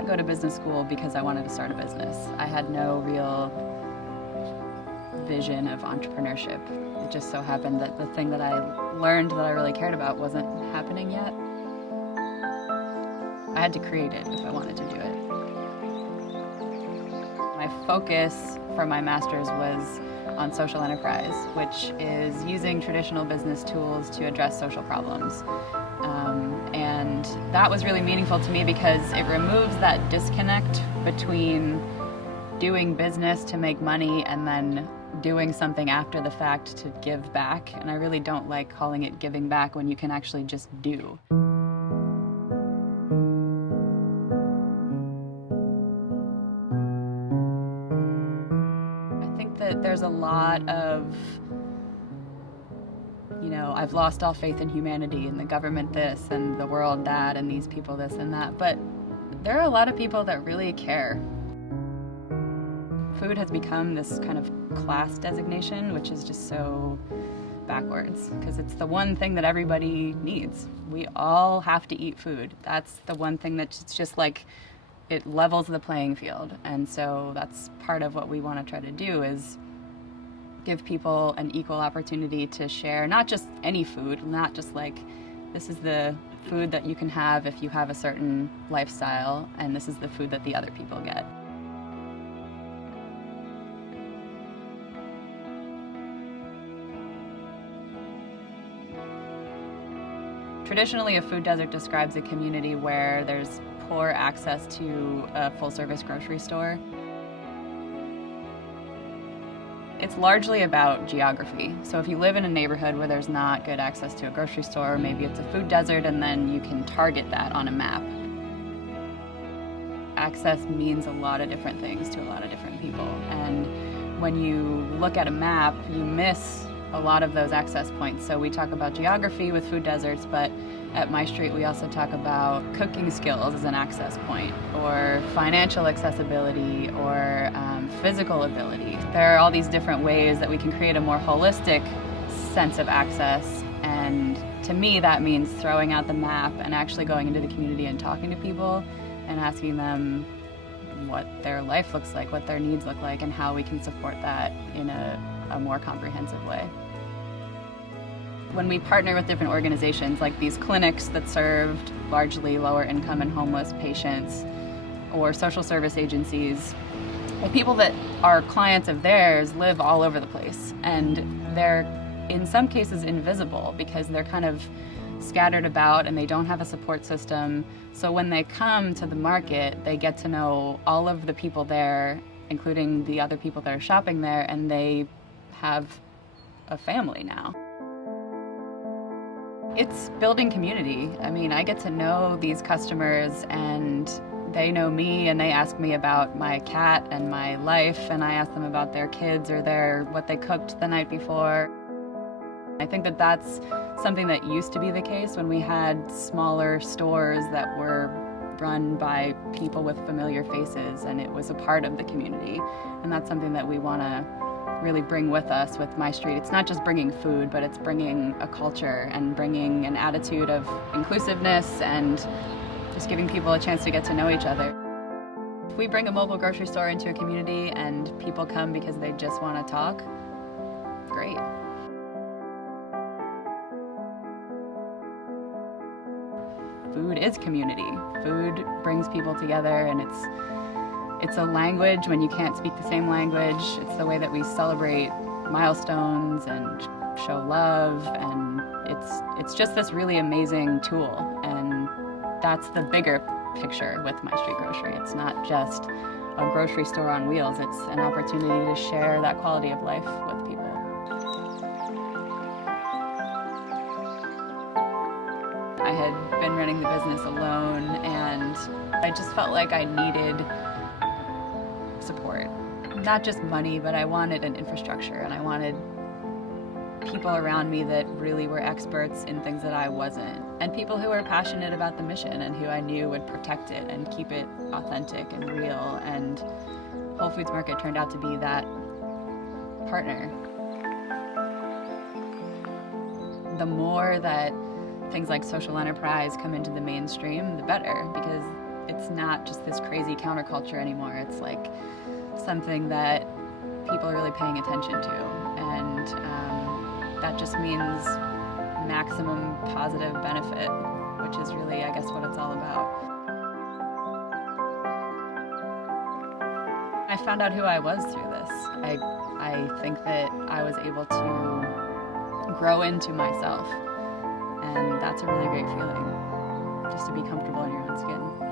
not go to business school because I wanted to start a business. I had no real vision of entrepreneurship. It just so happened that the thing that I learned that I really cared about wasn't happening yet. I had to create it if I wanted to do it. My focus for my master's was on social enterprise, which is using traditional business tools to address social problems. And that was really meaningful to me because it removes that disconnect between doing business to make money and then doing something after the fact to give back. And I really don't like calling it giving back when you can actually just do. I think that there's a lot of, I've lost all faith in humanity and the government this and the world that and these people this and that, but there are a lot of people that really care. Food has become this kind of class designation, which is just so backwards because it's the one thing that everybody needs. We all have to eat food. That's the one thing that's just like, it levels the playing field. And so that's part of what we want to try to do is give people an equal opportunity to share not just any food, not just like this is the food that you can have if you have a certain lifestyle and this is the food that the other people get. Traditionally, a food desert describes a community where there's poor access to a full-service grocery store. It's largely about geography. So if you live in a neighborhood where there's not good access to a grocery store, maybe it's a food desert, and then you can target that on a map. Access means a lot of different things to a lot of different people. And when you look at a map, you miss a lot of those access points. So we talk about geography with food deserts, but at My Street we also talk about cooking skills as an access point, or financial accessibility, or physical ability. There are all these different ways that we can create a more holistic sense of access, and to me that means throwing out the map and actually going into the community and talking to people and asking them what their life looks like, what their needs look like, and how we can support that in a more comprehensive way. When we partner with different organizations like these clinics that served largely lower income and homeless patients, or social service agencies, the people that are clients of theirs live all over the place, and they're in some cases invisible because they're kind of scattered about and they don't have a support system. So when they come to the market, they get to know all of the people there, including the other people that are shopping there, and they have a family now. It's building community. I mean, I get to know these customers and they know me and they ask me about my cat and my life, and I ask them about their kids or what they cooked the night before. I think that that's something that used to be the case when we had smaller stores that were run by people with familiar faces and it was a part of the community. And that's something that we want to really bring with us with My Street. It's not just bringing food, but it's bringing a culture and bringing an attitude of inclusiveness and just giving people a chance to get to know each other. If we bring a mobile grocery store into a community and people come because they just want to talk, great. Food is community. Food brings people together, and it's a language when you can't speak the same language. It's the way that we celebrate milestones and show love, and it's just this really amazing tool. And that's the bigger picture with My Street Grocery. It's not just a grocery store on wheels. It's an opportunity to share that quality of life with people. I had been running the business alone, and I just felt like I needed support. Not just money, but I wanted an infrastructure, and I wanted people around me that really were experts in things that I wasn't, and people who were passionate about the mission and who I knew would protect it and keep it authentic and real. And Whole Foods Market turned out to be that partner. The more that things like social enterprise come into the mainstream, the better, because it's not just this crazy counterculture anymore. It's like something that people are really paying attention to, and that just means maximum positive benefit, which is really, I guess, what it's all about. I found out who I was through this. I think that I was able to grow into myself, and that's a really great feeling, just to be comfortable in your own skin.